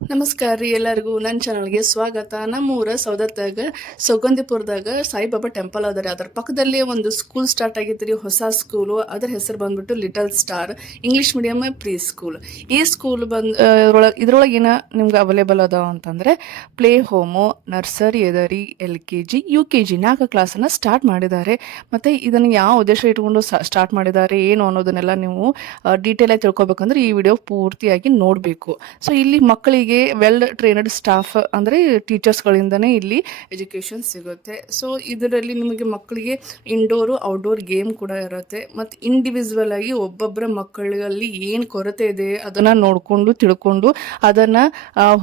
ನಮಸ್ಕಾರ ರೀ ಎಲ್ಲರಿಗೂ ನನ್ನ ಚಾನಲ್ಗೆ ಸ್ವಾಗತ. ನಮ್ಮೂರ ಸೌದತ್ತಾಗ ಸೌಗಂಧಿಪುರದಾಗ ಸಾಯಿಬಾಬಾ ಟೆಂಪಲ್ ಅದ ರೀ. ಅದರ ಪಕ್ಕದಲ್ಲಿ ಒಂದು ಸ್ಕೂಲ್ ಸ್ಟಾರ್ಟ್ ಆಗೈತೆ ರೀ, ಹೊಸ ಸ್ಕೂಲು. ಅದರ ಹೆಸರು ಬಂದ್ಬಿಟ್ಟು little star English medium pre school. ಈ ಸ್ಕೂಲ್ ಇದ್ರೊಳಗೆ ಏನ ನಿಮ್ಗೆ ಅವೈಲೇಬಲ್ ಅದಾವ ಅಂತಂದರೆ ಪ್ಲೇ ಹೋಮು, ನರ್ಸರಿ ಅದ ರೀ, LKG UKG 4 ಕ್ಲಾಸನ್ನು ಸ್ಟಾರ್ಟ್ ಮಾಡಿದ್ದಾರೆ. ಮತ್ತು ಇದನ್ನು ಯಾವ ಉದ್ದೇಶ ಇಟ್ಕೊಂಡು ಸ್ಟಾರ್ಟ್ ಮಾಡಿದ್ದಾರೆ ಏನು ಅನ್ನೋದನ್ನೆಲ್ಲ ನೀವು ಡೀಟೇಲಾಗಿ ತಿಳ್ಕೊಬೇಕಂದ್ರೆ ಈ ವಿಡಿಯೋ ಪೂರ್ತಿಯಾಗಿ ನೋಡಬೇಕು. ಸೊ ಇಲ್ಲಿ ಮಕ್ಕಳಿಗೆ ವೆಲ್ ಟ್ರೈನಡ್ ಸ್ಟಾಫ್ ಅಂದರೆ ಟೀಚರ್ಸ್ಗಳಿಂದನೇ ಇಲ್ಲಿ ಎಜುಕೇಷನ್ ಸಿಗುತ್ತೆ. ಸೊ ಇದರಲ್ಲಿ ನಿಮಗೆ ಮಕ್ಕಳಿಗೆ ಇಂಡೋರು ಔಟ್ಡೋರ್ ಗೇಮ್ ಕೂಡ ಇರುತ್ತೆ. ಮತ್ತು ಇಂಡಿವಿಜುವಲ್ ಆಗಿ ಒಬ್ಬೊಬ್ಬರ ಮಕ್ಕಳಲ್ಲಿ ಏನು ಕೊರತೆ ಇದೆ ಅದನ್ನು ನೋಡಿಕೊಂಡು ತಿಳ್ಕೊಂಡು ಅದನ್ನು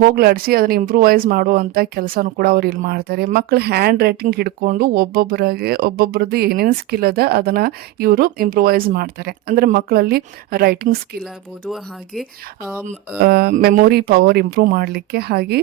ಹೋಗ್ಲಾಡಿಸಿ ಅದನ್ನು ಇಂಪ್ರೂವೈಸ್ ಮಾಡುವಂಥ ಕೆಲಸನೂ ಕೂಡ ಅವ್ರು ಇಲ್ಲಿ ಮಾಡ್ತಾರೆ. ಮಕ್ಕಳು ಹ್ಯಾಂಡ್ ರೈಟಿಂಗ್ ಹಿಡ್ಕೊಂಡು ಒಬ್ಬೊಬ್ಬರದ್ದು ಏನೇನು ಸ್ಕಿಲ್ ಅದ ಅದನ್ನು ಇವರು ಇಂಪ್ರೂವೈಸ್ ಮಾಡ್ತಾರೆ. ಅಂದರೆ ಮಕ್ಕಳಲ್ಲಿ ರೈಟಿಂಗ್ ಸ್ಕಿಲ್ ಆಗ್ಬೋದು, ಹಾಗೆ ಮೆಮೊರಿ ಪವರ್ ಇಂಪ್ರೂವ್ ಮಾಡಲಿಕ್ಕೆ, ಹಾಗೆ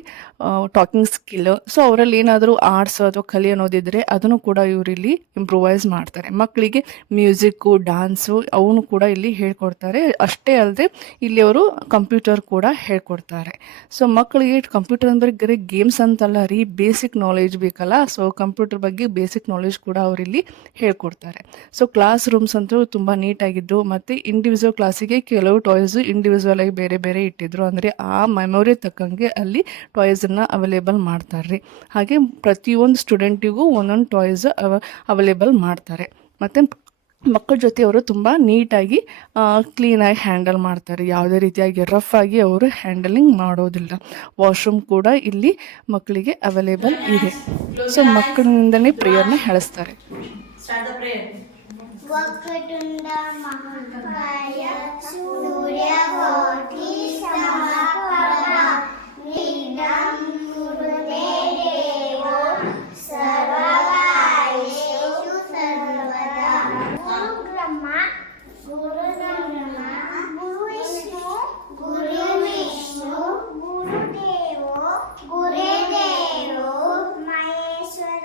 ಟಾಕಿಂಗ್ ಸ್ಕಿಲ್. ಸೊ ಅವರಲ್ಲಿ ಏನಾದರೂ ಆರ್ಟ್ಸ್ ಅಥವಾ ಕಲೆ ಅನ್ನೋದಿದ್ರೆ ಅದನ್ನು ಕೂಡ ಇವರಿಲ್ಲಿ ಇಂಪ್ರೂವೈಸ್ ಮಾಡ್ತಾರೆ. ಮಕ್ಕಳಿಗೆ ಮ್ಯೂಸಿಕ್ಕು, ಡ್ಯಾನ್ಸು ಅವನು ಕೂಡ ಇಲ್ಲಿ ಹೇಳ್ಕೊಡ್ತಾರೆ. ಅಷ್ಟೇ ಅಲ್ಲದೆ ಇಲ್ಲಿ ಅವರು ಕಂಪ್ಯೂಟರ್ ಕೂಡ ಹೇಳ್ಕೊಡ್ತಾರೆ. ಸೊ ಮಕ್ಕಳಿಗೆ ಕಂಪ್ಯೂಟರ್ ಅಂದರೆ ಗೇಮ್ಸ್ ಅಂತಲ್ಲ ರೀ, ಬೇಸಿಕ್ ನಾಲೆಜ್ ಬೇಕಲ್ಲ. ಸೊ ಕಂಪ್ಯೂಟರ್ ಬಗ್ಗೆ ಬೇಸಿಕ್ ನಾಲೆಜ್ ಕೂಡ ಅವರಿಲ್ಲಿ ಹೇಳ್ಕೊಡ್ತಾರೆ. ಸೊ ಕ್ಲಾಸ್ ರೂಮ್ಸ್ ಅಂತೂ ತುಂಬ ನೀಟಾಗಿದ್ದು, ಮತ್ತು ಇಂಡಿವಿಜುವಲ್ ಕ್ಲಾಸಿಗೆ ಕೆಲವು ಟಾಯ್ಸ್ ಇಂಡಿವಿಜುವಲ್ ಆಗಿ ಬೇರೆ ಬೇರೆ ಇಟ್ಟಿದ್ರು. ಅಂದರೆ ಆ ಮೆಮೊರಿ ತಕ್ಕಂಗೆ ಅಲ್ಲಿ ಟಾಯ್ಸನ್ನು ಅವೈಲೇಬಲ್ ಮಾಡ್ತಾರೆ. ಹಾಗೆ ಪ್ರತಿಯೊಂದು ಸ್ಟೂಡೆಂಟಿಗೂ ಒಂದೊಂದು ಟಾಯ್ಸ್ ಅವೈಲೇಬಲ್ ಮಾಡ್ತಾರೆ. ಮತ್ತು ಮಕ್ಕಳ ಜೊತೆ ಅವರು ತುಂಬ ನೀಟಾಗಿ ಕ್ಲೀನಾಗಿ ಹ್ಯಾಂಡಲ್ ಮಾಡ್ತಾರೆ. ಯಾವುದೇ ರೀತಿಯಾಗಿ ರಫ್ ಆಗಿ ಅವರು ಹ್ಯಾಂಡಲಿಂಗ್ ಮಾಡೋದಿಲ್ಲ. ವಾಶ್ರೂಮ್ ಕೂಡ ಇಲ್ಲಿ ಮಕ್ಕಳಿಗೆ ಅವೈಲೇಬಲ್ ಇದೆ. ಸೊ ಮಕ್ಕಳಿಂದನೇ ಪ್ರೇಯರ್ನ ಹೇಳಿಸ್ತಾರೆ. ವಕ್ರತುಂಡ ಮಹಾಕಾಯ ಸೂರ್ಯಕೋಟಿ ಸಮಪ್ರಭ ನಿರ್ವಿಘ್ನಂ ಕುರುತೆ ದೇವೋ ಸರ್ವಕಾರ್ಯೇಷು ಸರ್ವದಾ. ಗುರು ಬ್ರಹ್ಮ ಗುರು ವಿಷ್ಣು ಗುರುದೇವೋ ಮಹೇಶ್ವರ.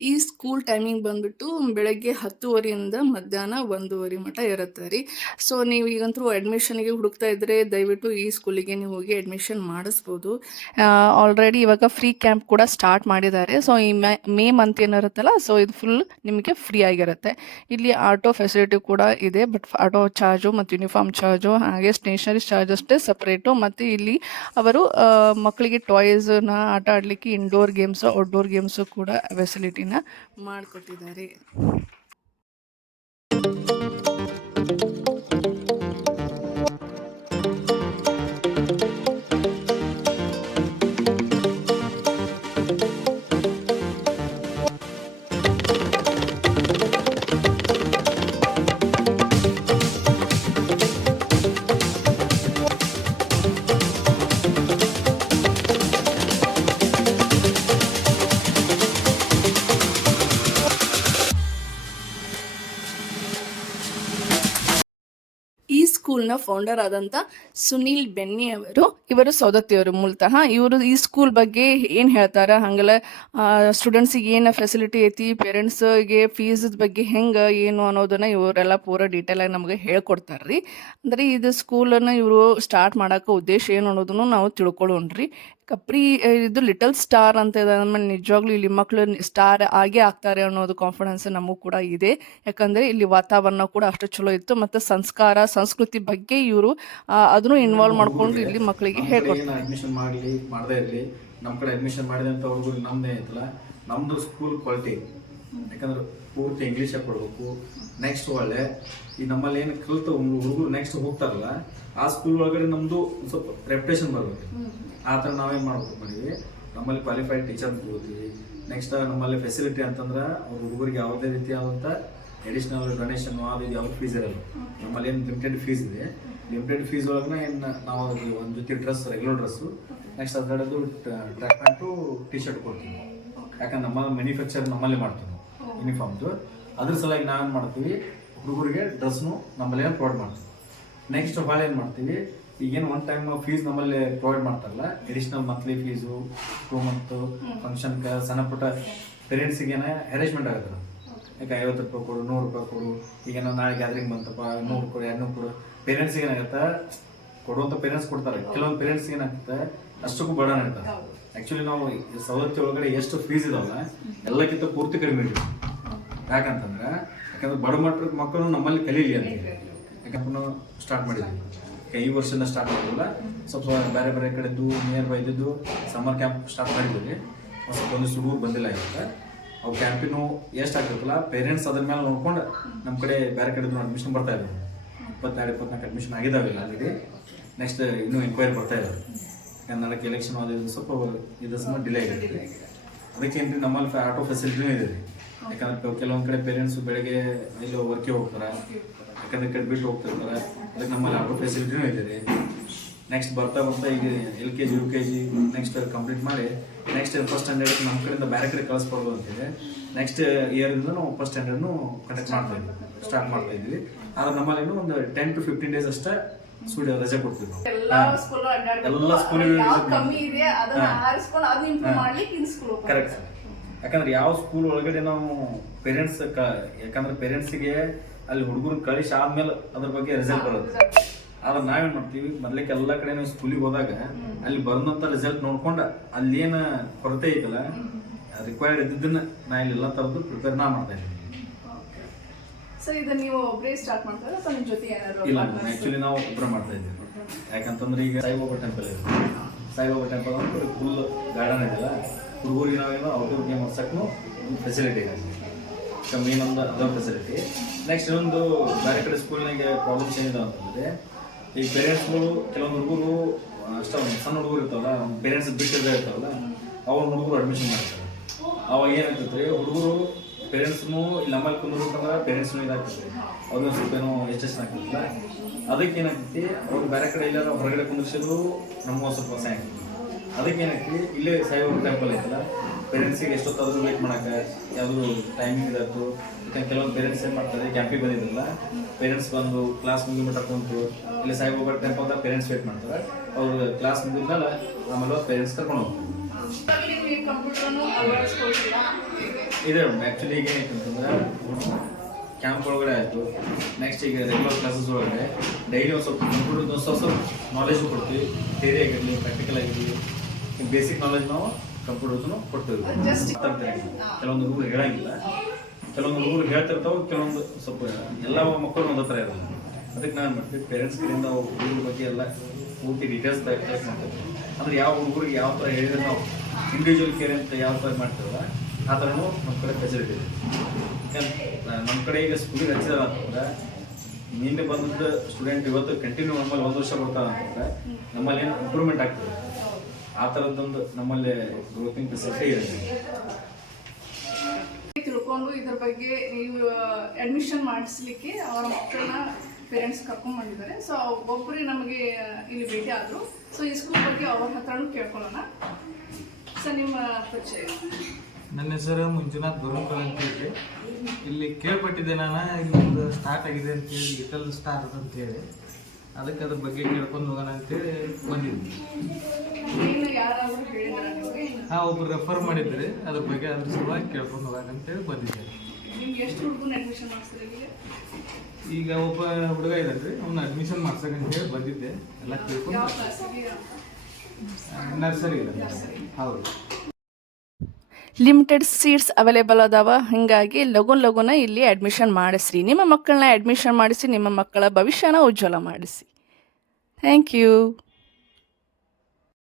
ಈ ಸ್ಕೂಲ್ ಟೈಮಿಂಗ್ ಬಂದ್ಬಿಟ್ಟು ಬೆಳಗ್ಗೆ 10:30 ಮಧ್ಯಾಹ್ನ 1:30 ಮಟ್ಟ ಇರುತ್ತೆ ರೀ. ಸೊ ನೀವು ಈಗಂತೂ ಅಡ್ಮಿಷನ್ಗೆ ಹುಡುಕ್ತಾ ಇದ್ದರೆ ದಯವಿಟ್ಟು ಈ ಸ್ಕೂಲಿಗೆ ನೀವು ಹೋಗಿ ಅಡ್ಮಿಷನ್ ಮಾಡಿಸ್ಬೋದು. ಆಲ್ರೆಡಿ ಇವಾಗ ಫ್ರೀ ಕ್ಯಾಂಪ್ ಕೂಡ ಸ್ಟಾರ್ಟ್ ಮಾಡಿದ್ದಾರೆ. ಸೊ ಈ ಮೇ ಮಂತ್ ಏನಿರುತ್ತಲ್ಲ, ಸೊ ಇದು ಫುಲ್ ನಿಮಗೆ ಫ್ರೀ ಆಗಿರುತ್ತೆ. ಇಲ್ಲಿ ಆಟೋ ಫೆಸಿಲಿಟಿ ಕೂಡ ಇದೆ, ಬಟ್ ಆಟೋ ಚಾರ್ಜು ಮತ್ತು ಯೂನಿಫಾರ್ಮ್ ಚಾರ್ಜು ಹಾಗೆ ಸ್ಟೇಷನರಿ ಚಾರ್ಜ್ ಅಷ್ಟೇ ಸಪ್ರೇಟು. ಮತ್ತು ಇಲ್ಲಿ ಅವರು ಮಕ್ಕಳಿಗೆ ಟಾಯ್ಸನ್ನ ಆಟ ಆಡಲಿಕ್ಕೆ ಇಂಡೋರ್ ಗೇಮ್ಸು ಔಟ್ಡೋರ್ ಗೇಮ್ಸು ಕೂಡ ಫೆಸಿಲಿಟಿನ ಮಾಡಿಕೊಟ್ಟಿದ್ದಾರೆ. ಸ್ಕೂಲ್ನ ಫೌಂಡರ್ ಆದಂಥ ಸುನೀಲ್ ಬೆನ್ನಿ ಇವರು ಸೌದತ್ತಿಯವರು ಮೂಲತಃ. ಇವರು ಈ ಸ್ಕೂಲ್ ಬಗ್ಗೆ ಏನು ಹೇಳ್ತಾರೆ, ಹಂಗೆಲ್ಲ ಸ್ಟೂಡೆಂಟ್ಸಿಗೆ ಏನು ಫೆಸಿಲಿಟಿ ಐತಿ, ಪೇರೆಂಟ್ಸ್ಗೆ ಫೀಸ್ ಬಗ್ಗೆ ಹೆಂಗೆ ಏನು ಅನ್ನೋದನ್ನು ಇವರೆಲ್ಲ ಪೂರ ಡೀಟೇಲಾಗಿ ನಮಗೆ ಹೇಳ್ಕೊಡ್ತಾರೆ ರೀ. ಅಂದರೆ ಇದು ಸ್ಕೂಲನ್ನು ಇವರು ಸ್ಟಾರ್ಟ್ ಮಾಡೋಕೆ ಉದ್ದೇಶ ಏನು ಅನ್ನೋದನ್ನು ನಾವು ತಿಳ್ಕೊಳ್ಳೋಣ್ರಿ. ಇದು ಲಿಟಲ್ ಸ್ಟಾರ್ ಅಂತ ಇದೆ ಅಂದಮೇಲೆ ನಿಜವಾಗ್ಲೂ ಇಲ್ಲಿ ಮಕ್ಕಳು ಸ್ಟಾರ್ ಆಗೇ ಆಗ್ತಾರೆ ಅನ್ನೋದು ಕಾನ್ಫಿಡೆನ್ಸ್ ನಮಗೂ ಕೂಡ ಇದೆ. ಯಾಕಂದರೆ ಇಲ್ಲಿ ವಾತಾವರಣ ಕೂಡ ಅಷ್ಟು ಚಲೋ ಇತ್ತು, ಮತ್ತು ಸಂಸ್ಕಾರ ಸಂಸ್ಕೃತಿ ಬಗ್ಗೆ ಇವರು ಅದನ್ನು ಇನ್ವಾಲ್ವ್ ಮಾಡ್ಕೊಂಡು ಇಲ್ಲಿ ಮಕ್ಕಳಿಗೆ ಹೇಳ್ಕೊಡ್ತಾರೆ. ಅಡ್ಮಿಷನ್ ಮಾಡದೇ ಇರಲಿ, ನಮ್ಮ ಕಡೆ ಅಡ್ಮಿಷನ್ ಮಾಡಿದಂಥ ಹುಡುಗರು ನಮ್ಮದೇ ಐತಲ್ಲ, ನಮ್ಮದು ಸ್ಕೂಲ್ ಕ್ವಾಲಿಟಿ. ಯಾಕಂದ್ರೆ ಪೂರ್ತಿ ಇಂಗ್ಲೀಷಾಗಿ ಕೊಡಬೇಕು. ನೆಕ್ಸ್ಟ್ ಒಳ್ಳೆ ಈ ನಮ್ಮಲ್ಲಿ ಏನು ಕಲಿತು ಹುಡುಗರು ನೆಕ್ಸ್ಟ್ ಹೋಗ್ತಾರಲ್ಲ, ಆ ಸ್ಕೂಲ್ ಒಳಗಡೆ ನಮ್ಮದು ಸ್ವಲ್ಪ ರೆಪ್ಯುಟೇಷನ್ ಬರಬೇಕು. ಆ ಥರ ನಾವೇನು ಮಾಡ್ಬೇಕು ಮಾಡಿದ್ವಿ, ನಮ್ಮಲ್ಲಿ ಕ್ವಾಲಿಫೈಡ್ ಟೀಚರ್ ತಗೋತೀವಿ. ನೆಕ್ಸ್ಟ್ ನಮ್ಮಲ್ಲಿ ಫೆಸಿಲಿಟಿ ಅಂತಂದ್ರೆ ಅವ್ರ ಹುಡುಗರಿಗೆ ಯಾವುದೇ ರೀತಿಯಾದಂಥ ಎಡಿಷನಲ್ ಡೊನೇಷನ್ ಅದು ಯಾವ ಫೀಸ್ ಇರಲ್ಲ. ನಮ್ಮಲ್ಲಿ ಏನು ಲಿಮಿಟೆಡ್ ಫೀಸ್ ಇದೆ. ಲಿಮಿಟೆಡ್ ಫೀಸ್ ಒಳಗೆ ಏನು ನಾವು ಅವ್ರಿಗೆ ಒಂದು ಜೊತೆ ಡ್ರೆಸ್, ರೆಗ್ಯುಲರ್ ಡ್ರೆಸ್ಸು, ನೆಕ್ಸ್ಟ್ ಅದರದ್ದು ಟ್ರ್ಯಾಕ್ ಪ್ಯಾಂಟು, ಟಿ ಶರ್ಟ್ ಕೊಡ್ತೀವಿ. ಯಾಕಂದ್ರೆ ನಮ್ಮ ಮ್ಯಾನುಫ್ಯಾಕ್ಚರ್ ನಮ್ಮಲ್ಲೇ ಮಾಡ್ತೀವಿ ಯೂನಿಫಾರ್ಮ್ದು. ಅದ್ರ ಸಲುವಾಗಿ ನಾವೇನು ಮಾಡ್ತೀವಿ, ಹುಡುಗರಿಗೆ ಡ್ರೆಸ್ನು ನಮ್ಮಲ್ಲೇ ಪ್ರೊವೈಡ್ ಮಾಡ್ತೀವಿ. ನೆಕ್ಸ್ಟ್ ಭಾಳ ಏನು ಮಾಡ್ತೀವಿ, ಈಗೇನು ಒನ್ ಟೈಮ್ ಫೀಸ್ ನಮ್ಮಲ್ಲಿ ಪ್ರೊವೈಡ್ ಮಾಡ್ತಾರಲ್ಲ, ಎಡಿಷನಲ್ ಮಂತ್ಲಿ ಫೀಸು 2 ಮಂತ್ ಫಂಕ್ಷನ್ಗೆ ಸಣ್ಣ ಪುಟ್ಟ ಪೇರೆಂಟ್ಸಿಗೇನೆ ಅರೇಂಜ್ಮೆಂಟ್ ಆಗುತ್ತೆ. ಯಾಕೆ 50 ರೂಪಾಯಿ ಕೊಡು, 100 ರೂಪಾಯಿ ಕೊಡು, ಈಗ ನಾವು ನಾಳೆ ಗ್ಯಾದರಿಂಗ್ ಬಂತಪ್ಪ 100 ಕೊಡು, 200 ಕೊಡು. ಪೇರೆಂಟ್ಸಿಗೆ ಏನಾಗುತ್ತೆ ಕೊಡುವಂತ ಪೇರೆಂಟ್ಸ್ ಕೊಡ್ತಾರೆ. ಕೆಲವೊಂದು ಪೇರೆಂಟ್ಸ್ ಏನಾಗ್ತದೆ ಅಷ್ಟಕ್ಕೂ ಬರ್ಡನ್ ಇರ್ತಾರೆ. ಆಕ್ಚುಲಿ ನಾವು ಈ ಸವದತ್ತಿ ಒಳಗಡೆ ಎಷ್ಟು ಫೀಸ್ ಇದಾವಲ್ಲ ಎಲ್ಲಕ್ಕಿಂತ ಪೂರ್ತಿ ಕಡಿಮೆ ಇದೆ. ಯಾಕಂತಂದ್ರೆ ಬಡ ಮಟ್ಟದ ಮಕ್ಕಳು ನಮ್ಮಲ್ಲಿ ಕಲೀಲಿ ಅಂತ ಯಾಕಂದ್ರೆ ನಾವು ಸ್ಟಾರ್ಟ್ ಮಾಡಿದ್ವಿ. ಈ ವರ್ಷದಿಂದ ಸ್ಟಾರ್ಟ್ ಮಾಡಿದ್ವಲ್ಲ, ಸ್ವಲ್ಪ ಬೇರೆ ಬೇರೆ ಕಡೆದ್ದು ನಿಯರ್ ಬೈ ಇದ್ದು ಸಮ್ಮರ್ ಕ್ಯಾಂಪ್ ಸ್ಟಾರ್ಟ್ ಮಾಡಿದ್ವಿ. ಸ್ವಲ್ಪ ಒಂದಿಷ್ಟು ಹುಡುಗರು ಬಂದಿಲ್ಲ ಇವಾಗ. ಅವು ಕ್ಯಾಂಪಿನೂ ಎಷ್ಟು ಆಗ್ತಿರ್ತಲ್ಲ ಪೇರೆಂಟ್ಸ್ ಅದ್ರ ಮೇಲೆ ನೋಡ್ಕೊಂಡು ನಮ್ಮ ಕಡೆ ಬೇರೆ ಕಡೆದು ಅಡ್ಮಿಷನ್ ಬರ್ತಾ ಇದ್ದಾರೆ. 22-24 ಅಡ್ಮಿಷನ್ ಆಗಿದ್ದಾವೆ ಆಲ್ರೆಡಿ. ನೆಕ್ಸ್ಟ್ ಇನ್ನೂ ಎಂಕ್ವೈರಿ ಬರ್ತಾ ಇದ್ದಾರೆ. ಕನ್ನಡಕ್ಕೆ ಎಲೆಕ್ಷನ್ ಅದು ಸ್ವಲ್ಪ ಇದು ಸ್ವಲ್ಪ ಡಿಲೇ ಆಗಿದೆ. ಅದಕ್ಕೇನು ನಮ್ಮಲ್ಲಿ ಆಟೋ ಫೆಸಿಲಿಟಿನೂ ಇದೆ ರೀ. ಯಾಕಂದ್ರೆ ಕೆಲವೊಂದು ಕಡೆ ಪೇರೆಂಟ್ಸ್ ಬೆಳಗ್ಗೆ ಎಲ್ಲೋ ವರ್ಕಿಗೆ ಹೋಗ್ತಾರೆ, ಯಾಕಂದ್ರೆ ಕಡೆ ಬಿಟ್ಟು ಹೋಗ್ತಿರ್ತಾರೆ. ಅದಕ್ಕೆ ನಮ್ಮಲ್ಲಿ ಆಟೋ ಫೆಸಿಲಿಟಿನೂ ಇದೆ ರೀ. ನೆಕ್ಸ್ಟ್ ಬರ್ತಾ ಈಗ LKG UKG ನೆಕ್ಸ್ಟ್ ಕಂಪ್ಲೀಟ್ ಮಾಡಿ ನೆಕ್ಸ್ಟ್ ಫಸ್ಟ್ ಸ್ಟ್ಯಾಂಡರ್ಡ್ ನಮ್ಮ ಕಡೆಯಿಂದ ಬೇರೆ ಕಡೆ ಕಳಿಸ್ಕೊಡೋದು ಅಂತಿದೆ. ನೆಕ್ಸ್ಟ್ ಇಯರಿಂದ ನಾವು ಫಸ್ಟ್ ಸ್ಟ್ಯಾಂಡರ್ಡ್ನು ಕಂಡಕ್ಟ್ ಮಾಡ್ತಾ ಇದ್ವಿ, ಸ್ಟಾರ್ಟ್ ಮಾಡ್ತಾ ಇದ್ವಿ. ಆದ್ರೆ ನಮ್ಮಲ್ಲಿ ಒಂದು 10 to 15 days ಅಷ್ಟೇ ರಜೆ ಕೊಡ್ತೀವಿ ನಾವು. ಎಲ್ಲ ಸ್ಕೂಲ್ ಕರೆಕ್ಟ್. ಯಾಕಂದ್ರೆ ಯಾವ ಸ್ಕೂಲ್ ಒಳಗಡೆ ನಾವು ಪೇರೆಂಟ್ಸ್ ಯಾಕಂದ್ರೆ ಪೇರೆಂಟ್ಸ್ಗೆ ಅಲ್ಲಿ ಹುಡುಗರು ಕಳಿಸಿ ಆದ್ಮೇಲೆ ಅದ್ರ ಬಗ್ಗೆ ರಿಸಲ್ಟ್ ಬರುತ್ತೆ. ಆದ್ರೆ ನಾವೇನ್ ಮಾಡ್ತೀವಿ ಮೊದ್ಲಿಕ್ಕೆ ಎಲ್ಲ ಕಡೆ ನಾವು ಸ್ಕೂಲಿಗೆ ಹೋದಾಗ ಅಲ್ಲಿ ಬಂದಂತ ರಿಸಲ್ಟ್ ನೋಡ್ಕೊಂಡು ಅಲ್ಲಿ ಏನ ಕೊರತೆ ಐತಲ್ಲ ರಿಕ್ವೈರ್ಡ್ ಇದ್ದನ್ನ ನಾ ಇಲ್ಲಿ ಎಲ್ಲ ತರದ್ದು ಪ್ರಿಪೇರ್ ಮಾಡ್ತಾ ಇದ್ದೀವಿ. ಇಲ್ಲ, ಆಕ್ಚುಲಿ ನಾವು ಒಬ್ಬರ ಮಾಡ್ತಾ ಇದ್ದೀವಿ. ಯಾಕಂತಂದ್ರೆ ಈಗ ಸಾಯಿಬಾಬಾ ಟೆಂಪಲ್ ಇದೆ. ಸಾಯಿಬಾಬಾ ಟೆಂಪಲ್ ಅಂದ್ರೆ ಫುಲ್ ಗಾರ್ಡನ್ ಇದೆಯಲ್ಲ, ಹುಡುಗರಿಗೆ ನಾವೇನೋ ಔಟ್ಡೋರ್ ಗೇಮ್ ಆಡ್ಸಕ್ಕೂ ಒಂದು ಫೆಸಿಲಿಟಿ ಇದೆ. ಮೇನ್ ಒಂದು ಅದೊಂದು ಫೆಸಿಲಿಟಿ. ನೆಕ್ಸ್ಟ್ ಇನ್ನೊಂದು ಬೇರೆ ಕಡೆ ಸ್ಕೂಲ್ನಾಗೆ ಪ್ರಾಬ್ಲಮ್ಸ್ ಏನಿದೆ ಅಂತಂದ್ರೆ ಈ ಪೇರೆಂಟ್ಸ್ಗಳು ಕೆಲವೊಂದು ಹುಡುಗರು ಅಷ್ಟ ಸಣ್ಣ ಹುಡುಗರು ಇರ್ತಾವಲ್ಲ, ಪೇರೆಂಟ್ಸ್ ಬಿಟ್ಟಿದ್ದೇ ಇರ್ತಾವಲ್ಲ, ಅವ್ರ ಹುಡುಗರು ಅಡ್ಮಿಷನ್ ಮಾಡ್ತಾರೆ. ಅವಾಗ ಏನಾಗ್ತೈತೆ ಹುಡುಗರು ಪೇರೆಂಟ್ಸ್ನು ಇಲ್ಲಿ ನಮ್ಮಲ್ಲಿ ಕುಂದ್ರಬೇಕಂದ್ರೆ ಪೇರೆಂಟ್ಸ್ನು ಇದಾಗ್ತದೆ, ಅವ್ರಿಗೆ ಸ್ವಲ್ಪ ಏನೋ ಎಷ್ಟು ಆಗ್ತೈತಿಲ್ಲ. ಅದಕ್ಕೆ ಏನಾಗ್ತೈತಿ ಅವ್ರು ಬೇರೆ ಕಡೆ ಇಲ್ಲಾರ ಹೊರಗಡೆ ಕುಂದಿಸಿದ್ರು ನಮಗೂ ಸ್ವಲ್ಪ ಹೊಸ ಆಗ್ತದೆ. ಅದಕ್ಕೆ ಏನಾಗ್ತೈತಿ ಇಲ್ಲೇ ಸಾಯಿಬಾಬಾ ಟೆಂಪಲ್ ಐತಲ್ಲ, ಪೇರೆಂಟ್ಸಿಗೆ ಎಷ್ಟೊತ್ತಾದ್ರೂ ವೇಟ್ ಮಾಡೋಕೆ ಯಾವುದು ಟೈಮಿಂಗ್ ಇದಾಯ್ತು. ಯಾಕಂದ್ರೆ ಕೆಲವೊಂದು ಪೇರೆಂಟ್ಸ್ ಏನು ಮಾಡ್ತಾರೆ ಕ್ಯಾಂಪಿಗೆ ಬಂದಿದ್ರಲ್ಲ, ಪೇರೆಂಟ್ಸ್ ಬಂದು ಕ್ಲಾಸ್ ಮುಗಿಬಿಟ್ಟ ಕುಂತು ಇಲ್ಲಿ ಸಾಯಿಬಾಬಾ ಟೆಂಪಲ್ದಾಗ ಪೇರೆಂಟ್ಸ್ ವೇಟ್ ಮಾಡ್ತಾರೆ. ಅವ್ರು ಕ್ಲಾಸ್ ಮುಗಿದ್ಮೇಲೆ ಆಮೇಲೆ ಪೇರೆಂಟ್ಸ್ ಕರ್ಕೊಂಡು ಹೋಗ್ತಾರೆ. ಇದೆ ಆ್ಯಕ್ಚುಲಿ ಈಗ ಏನೈತೆ ಅಂತಂದ್ರೆ ಕ್ಯಾಂಪ್ ಒಳಗಡೆ ಆಯಿತು. ನೆಕ್ಸ್ಟ್ ಈಗ ರೆಗ್ಯುಲರ್ ಕ್ಲಾಸಸ್ ಒಳಗಡೆ ಡೈಲಿ ಒಂದು ಸ್ವಲ್ಪ ಕಂಪ್ಯೂಟರ್ ಸ್ವಲ್ಪ ನಾಲೆಜು ಕೊಡ್ತೀವಿ. ಥಿಯರಿ ಆಗಿರಲಿ ಪ್ರಾಕ್ಟಿಕಲ್ ಆಗಿರಲಿ ಬೇಸಿಕ್ ನಾಲೆಜ್ ನಾವು ಕಂಪ್ಯೂಟರ್ಸ್ನು ಕೊಡ್ತೀವಿ. ಕೆಲವೊಂದು ಹುಡುಗರು ಹೇಳಂಗಿಲ್ಲ, ಕೆಲವೊಂದು ಹುಡುಗರು ಹೇಳ್ತಿರ್ತಾವೆ, ಕೆಲವೊಂದು ಸ್ವಲ್ಪ ಎಲ್ಲ ಮಕ್ಕಳು ಒಂದೇ ಥರ ಇರಲ್ಲ. ಅದಕ್ಕೆ ನಾನು ಮಾಡ್ತೀವಿ ಪೇರೆಂಟ್ಸ್ ಕಡೆಯಿಂದ ಹುಡುಗರ ಬಗ್ಗೆ ಎಲ್ಲ ಪೂರ್ತಿ ಡೀಟೇಲ್ಸ್ ಕಲೆಕ್ಟ್ ಮಾಡ್ತೀವಿ. ಅಂದ್ರೆ ಯಾವ ಹುಡುಗರಿಗೆ ಯಾವ ಥರ ಹೇಳಿದ್ರೆ ನಾವು ಇಂಡಿವಿಜುವಲ್ ಕೇರ್ ಅಂತ ಯಾವ ಥರ ಮಾಡ್ತೀವಲ್ಲ ಆ ಥರನೂ ನಮ್ಮ ಕಡೆ ಫೆಸಿಲಿಟಿ ಇದೆ. ನಮ್ಮ ಕಡೆ ಈಗ ಸ್ಕೂಲಿಗೆ ಹಚ್ಚಿದಾರ ಅಂತಂದ್ರೆ ನಿನ್ನೆ ಬಂದದ್ದು ಸ್ಟೂಡೆಂಟ್ ಇವತ್ತು ಕಂಟಿನ್ಯೂ ನಮ್ಮಲ್ಲಿ 1 ವರ್ಷ ಬರ್ತಾರೆ ಅಂತಂದ್ರೆ ನಮ್ಮಲ್ಲಿ ಏನು ಇಂಪ್ರೂವ್ಮೆಂಟ್ ಆಗ್ತದೆ. ಆ ಥರದ್ದೊಂದು ನಮ್ಮಲ್ಲಿ ಗ್ರೋತಿಂಗ್ ಫೆಸಿಲಿಟಿ ಇದೆ. ತಿಳ್ಕೊಂಡು ಇದ್ರ ಬಗ್ಗೆ ನೀವು ಅಡ್ಮಿಷನ್ ಮಾಡಿಸ್ಲಿಕ್ಕೆ ಅವರ ಮಕ್ಕಳನ್ನ ಪೇರೆಂಟ್ಸ್ ಕರ್ಕೊಂಡ್ ಬಂದಿದ್ದಾರೆ. ಸೊ ಒಬ್ಬರು ನಮಗೆ ಇಲ್ಲಿ ಭೇಟಿ ಆದ್ರು. ಸೊ ಈ ಸ್ಕೂಲ್ ಬಗ್ಗೆ ಅವ್ರ ಹತ್ರನೂ ಕೇಳ್ಕೊಳ್ಳೋಣ. ಸೊ ನಿಮ್ಮ ಪರಿಚಯ? ನನ್ನ ಹೆಸರು ಮಂಜುನಾಥ್ ಗುರುಂಕಲ್ ಅಂತ ಹೇಳಿ. ಇಲ್ಲಿ ಕೇಳ್ಪಟ್ಟಿದ್ದೆ ನಾನು ಇಲ್ಲೊಂದು ಸ್ಟಾರ್ಟ್ ಆಗಿದೆ ಅಂತೇಳಿ ಲಿಟಲ್ ಸ್ಟಾರ್ ಅಂತೇಳಿ. ಅದಕ್ಕೆ ಅದ್ರ ಬಗ್ಗೆ ಕೇಳ್ಕೊಂಡು ಹೋಗೋಣ ಅಂತೇಳಿ ಬಂದಿದ್ವಿ. ಒಬ್ರು ರೆಫರ್ ಮಾಡಿದ್ರಿ, ಅದ್ರ ಬಗ್ಗೆ ಅದ್ರ ಸಲುವಾಗಿ ಕೇಳ್ಕೊಂಡು ಹೋಗೋಣ ಅಂತೇಳಿ ಬಂದಿದ್ದೆ. ಈಗ ಒಬ್ಬ ಹುಡುಗ ಇದ್ದಾನ್ರಿ, ಅವ್ನ ಅಡ್ಮಿಷನ್ ಮಾಡ್ಸಕಂತೇಳಿ ಬಂದಿದ್ದೆ. ಎಲ್ಲ ಕೇಳ್ಕೊಂಡು ನರ್ಸರಿ ಇದೆ. ಹೌದು, ಲಿಮಿಟೆಡ್ ಸೀಟ್ಸ್ ಅವೈಲೇಬಲ್ ಅದಾವ. ಹಾಗಾಗಿ ಲಗುನ ಇಲ್ಲಿ ಅಡ್ಮಿಷನ್ ಮಾಡಿಸ್ರಿ. ನಿಮ್ಮ ಮಕ್ಕಳನ್ನ ಅಡ್ಮಿಷನ್ ಮಾಡಿಸಿ, ನಿಮ್ಮ ಮಕ್ಕಳ ಭವಿಷ್ಯನ ಉಜ್ವಲ ಮಾಡಿಸಿ. Thank you.